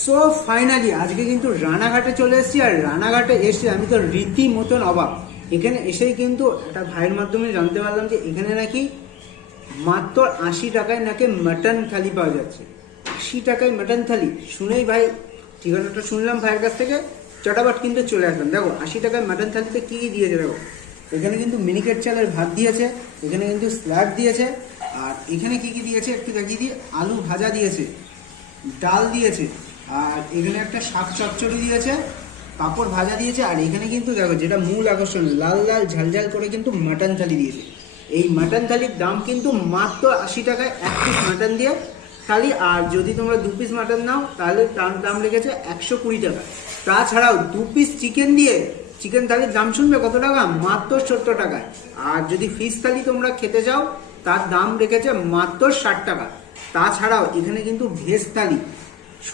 So finally আজকে কিন্তু রানাঘাটে চলে এসেছি, আর রানাঘাটে এসে আমি তো রীতিমতন অবাক। এখানে এসেই কিন্তু একটা ভাইয়ের মাধ্যমে জানতে পারলাম যে এখানে নাকি মাত্র 80 টাকায় নাকি মাটন থালি পাওয়া যাচ্ছে। 80 টাকায় মাটন থালি শুনেই ভাই ঠিকানাটা শুনলাম ভাইয়ের কাছ থেকে, চটাপট কিন্তু চলে আসলাম। দেখো 80 টাকায় মাটন থালিতে কী কী দিয়েছে দেখো। এখানে কিন্তু মিনিকেট চালের ভাত দিয়েছে, এখানে কিন্তু স্যালাড দিয়েছে, আর এখানে কি কি দিয়েছে একটু দেখিয়ে দিই। আলু ভাজা দিয়েছে, ডাল দিয়েছে, আর এখানে একটা শাক চচ্চড়ি দিয়েছে, পাঁপড় ভাজা দিয়েছে, আর এখানে কিন্তু দেখো যেটা মূল আকর্ষণ লাল লাল ঝালঝাল করে কিন্তু মাটন থালি দিয়েছে। এই মাটন থালির দাম কিন্তু মাত্র 80 টাকায়, এক পিস মাটন দিয়ে থালি। আর যদি তোমরা 2 পিস মাটন নাও তাহলে তার দাম লেগেছে 120 টাকা। তাছাড়াও 2 পিস চিকেন দিয়ে চিকেন থালির দাম শুনবে কত টাকা, মাত্র 70 টাকায়। আর যদি ফিশ থালি তোমরা খেতে যাও তার দাম রেখেছে মাত্র 60 টাকা। তাছাড়াও এখানে কিন্তু ভেজ থালি